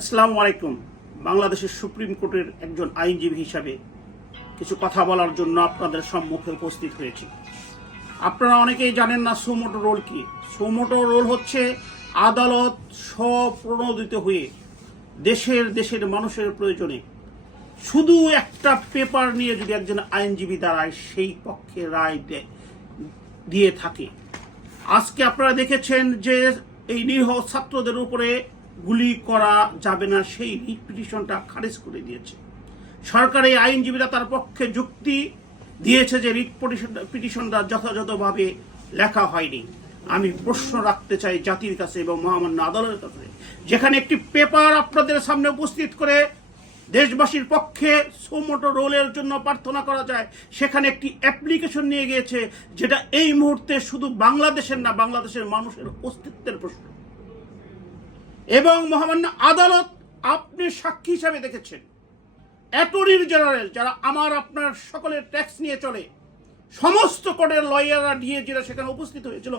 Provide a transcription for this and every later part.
আসসালামু আলাইকুম। বাংলাদেশের সুপ্রিম কোর্টের একজন আইনজীবী হিসাবে কিছু কথা বলার জন্য আপনাদের সম্মুখে উপস্থিত হয়েছি। আপনারা অনেকেই জানেন না সুমোটো রোল কি। সুমোটো রোল হচ্ছে আদালত স্বপ্রণোদিত হয়ে দেশের মানুষের প্রয়োজনে শুধু একটা পেপার নিয়ে যদি একজন আইনজীবী দাঁড়ায় সেই পক্ষে রায় দিয়ে থাকে। আজকে আপনারা দেখেছেন যে এই নিরীহ ছাত্রদের উপরে গুলি করা যাবে না সেই রিট পিটিশনটা খারিজ করে দিয়েছে সরকারি আইনজীবীরা। তার পক্ষে যুক্তি দিয়েছে যে রিট পিটিশনটা যথাযথভাবে লেখা হয়নি। আমি প্রশ্ন রাখতে চাই জাতির কাছে এবং মহামান্য আদালতের কাছে, যেখানে একটি পেপার আপনাদের সামনে উপস্থিত করে দেশবাসীর পক্ষে সুমোটো রোলের জন্য প্রার্থনা করা যায়, সেখানে একটি অ্যাপ্লিকেশন নিয়ে গিয়েছে যেটা এই মুহূর্তে শুধু বাংলাদেশের না, বাংলাদেশের মানুষের অস্তিত্বের প্রশ্ন। এবং মহামান্য আদালত, আপনি সাক্ষী হিসাবে দেখেছেন অ্যাটর্নি জেনারেল, যারা আমার আপনার সকলের ট্যাক্স নিয়ে চলে, সমস্ত কোর্টের লয়াররা ডিএজিরা সেখানে উপস্থিত হয়েছিল,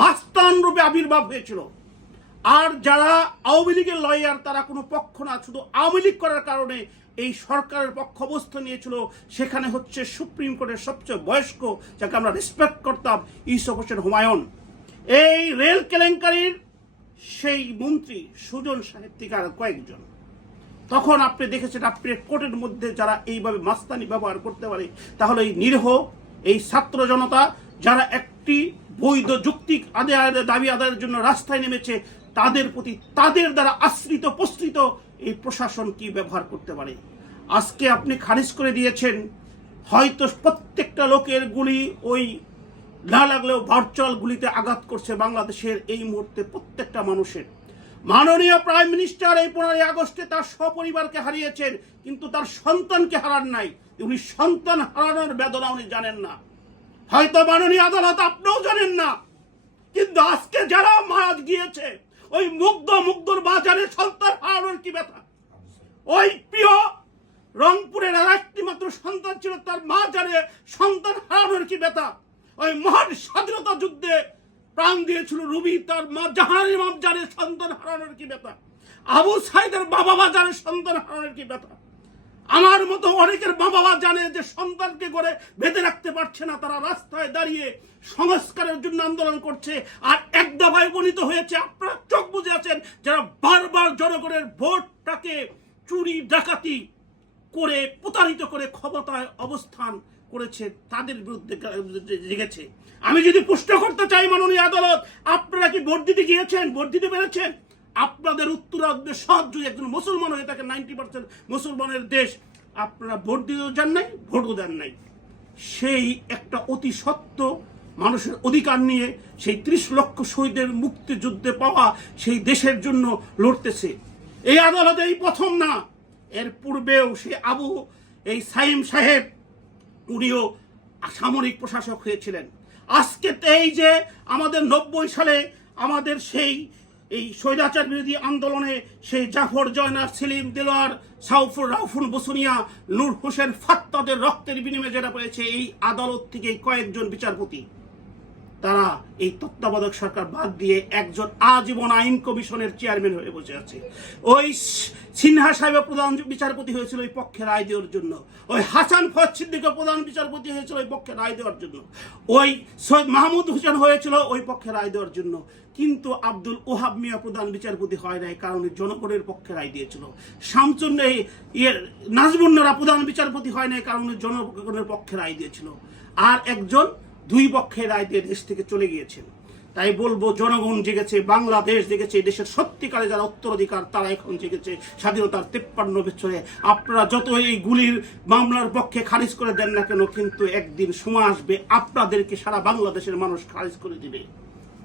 মাস্তান রূপে আবির্ভাব হয়েছিল। আর যারা আওয়ামী লীগের লয়ার, তারা কোনো পক্ষ না, শুধু আওয়ামী লীগ করার কারণে এই সরকারের পক্ষ অবস্থান নিয়েছিল। সেখানে হচ্ছে সুপ্রিম কোর্টের সবচেয়ে বয়স্ক, যাকে আমরা রেসপেক্ট করতাম, ইউসুফ হোসেন হুমায়ুন। এই রেল কেলেঙ্কারির সেই মন্ত্রী সুজন সাহেব থেকে আর কয়েকজন। তখন আপনি দেখেছেন, আপনি কোর্টের মধ্যে যারা এইভাবে মাস্তানি ব্যবহার করতে পারে, তাহলে এই নিরীহ এই ছাত্র জনতা যারা একটি বৈধ যৌক্তিক দাবি আদায়ের জন্য রাস্তায় নেমেছে, তাদের প্রতি তাদের দ্বারা আশ্রিত প্রশ্রিত এই প্রশাসন কি ব্যবহার করতে পারে। আজকে আপনি খারিজ করে দিয়েছেন। হয়তো প্রত্যেকটা লোকের গুলি ওই না লাগলেও ভার্চুয়াল গুলিতে আঘাত করছে বাংলাদেশের এই মুহূর্তে প্রত্যেকটা মানুষের। মাননীয় প্রাইম মিনিস্টার এই 15 আগস্টে তার সপরিবারকে হারিয়েছেন, কিন্তু তার সন্তানকে হারান নাই। উনি সন্তান হারানোর বেদনা উনি জানেন না। হয়তো মাননীয় আদালত আপনিও জানেন না, কিন্তু আজকে যারা মারা গিয়েছে, ওই মুগ্ধর বাজারে সন্তান হারানোর কি ব্যথা। ওই প্রিয় রংপুরের আর একটি মাত্র সন্তান ছিল, তার মা জানে সন্তান হারানোর কি ব্যথা। ওই মহান স্বাধীনতা যুদ্ধে প্রাণ দিয়েছিল রুবি, তার মা জাহানের ইমাম জানে সন্তান হারানোর কি ব্যথা। আবু সাইদের বাবা জানে সন্তান হারানোর কি ব্যথা। আমার মতো অনেকের বাবা জানে যে সন্তানকে করে বেঁধে রাখতে পারছে না, তারা রাস্তায় দাঁড়িয়ে সংস্কারের জন্য আন্দোলন করছে। আর এক দফায় উপনীত হয়েছে, আপনারা চোখ বুঝে আছেন, যারা বারবার জনগণের ভোটটাকে চুরি ডাকাতি করে প্রতারিত করে ক্ষমতায় অবস্থান করেছে, তাদের বিরুদ্ধে জেগেছে। আমি যদি প্রশ্ন করতে চাই মাননীয় আদালত, আপনারা কি ভোট দিতে গিয়েছেন? ভোট দিতে পেরেছেন? আপনাদের উত্তর আসবে সহজ, যদি একজন মুসলমান হয়ে থাকে, 90% মুসলমানের দেশ, আপনারা ভোট দিতেও যান নাই, ভোটও দেন নাই। সেই একটা অতি সত্য মানুষের অধিকার নিয়ে সেই 30 লক্ষ শহীদের মুক্তিযুদ্ধে পাওয়া সেই দেশের জন্য লড়তেছে। এই আদালতে এই প্রথম না, এর পূর্বেও সেই এই সাইম সাহেব, উনিও সামরিক প্রশাসক হয়েছিলেন। আজকে এই যে আমাদের 90 সালে আমাদের এই স্বৈরাচার বিরোধী আন্দোলনে সেই জাফর জয়নার, সেলিম দেলোয়ার, সাউফুর রাউফুন বসুনিয়া, নূর হোসেন ফাত্তাদের রক্তের বিনিময়ে যেটা পেয়েছে, এই আদালত থেকে কয়েকজন বিচারপতি, তারা এই তত্ত্বাবধায়ক সরকার বাদ দিয়ে একজন আজীবন আইন কমিশনের চেয়ারম্যান হয়ে বসে আছে। ওই সিনহা সাহেব প্রধান বিচারপতি হয়েছিল ওই পক্ষে রায় দেওয়ার জন্য, ওই হাসান ফয়েজ সিদ্দিক প্রধান বিচারপতি হয়েছিল ওই পক্ষে রায় দেওয়ার জন্য, ওই সৈয়দ মাহমুদ হোসেন হয়েছিল ওই পক্ষে রায় দেওয়ার জন্য। কিন্তু আব্দুল ওহাব মিয়া প্রধান বিচারপতি হয় নাই, কারণ জনগণের পক্ষে রায় দিয়েছিল। শামসুন নাজমুন্নারা প্রধান বিচারপতি হয় নাই, কারণ জনগণের পক্ষে রায় দিয়েছিল। আর একজন 2 পক্ষে রায় দিয়ে দেশ থেকে চলে গিয়েছেন। তাই বলবো, জনগণ জেগেছে, বাংলাদেশ জেগেছে, দেশের সত্যিকারে যারা উত্তরাধিকার তারা এখন জেগেছে স্বাধীনতার 53 বছরে। আপনারা যত এই গুলির মামলার পক্ষে খারিজ করে দেন না কেন, কিন্তু একদিন সময় আসবে আপনাদেরকে সারা বাংলাদেশের মানুষ খারিজ করে দিবে।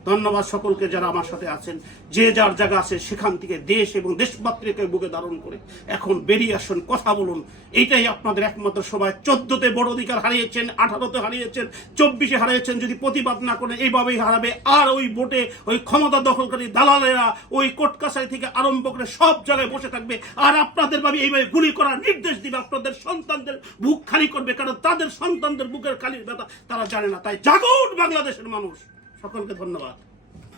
ধন্যবাদ সকলকে যারা আমার সাথে আছেন। যে যার জায়গা আছে সেখান থেকে দেশ এবং দেশমাতৃকে বুকে ধারণ করে এখন বেরিয়ে আসুন, কথা বলুন। এইটাই আপনাদের একমাত্র সময়। 14তে বড় অধিকার হারিয়েছেন, 18তে হারিয়েছেন, 24-এ হারিয়েছেন। যদি প্রতিবাদ না করেন, এইভাবেই হারাবে। আর ওই ভোটে ওই ক্ষমতা দখলকারী দালালেরা ওই কোর্ট কাছারি থেকে আরম্ভ করে সব জায়গায় বসে থাকবে, আর আপনাদের ভাবে এইভাবে গুলি করার নির্দেশ দিবে। আপনাদের সন্তানদের বুক খালি করবে, কারণ তাদের সন্তানদের বুকের খালির ব্যথা তারা জানে না। তাই জাগুন বাংলাদেশের মানুষ। সকলকে ধন্যবাদ।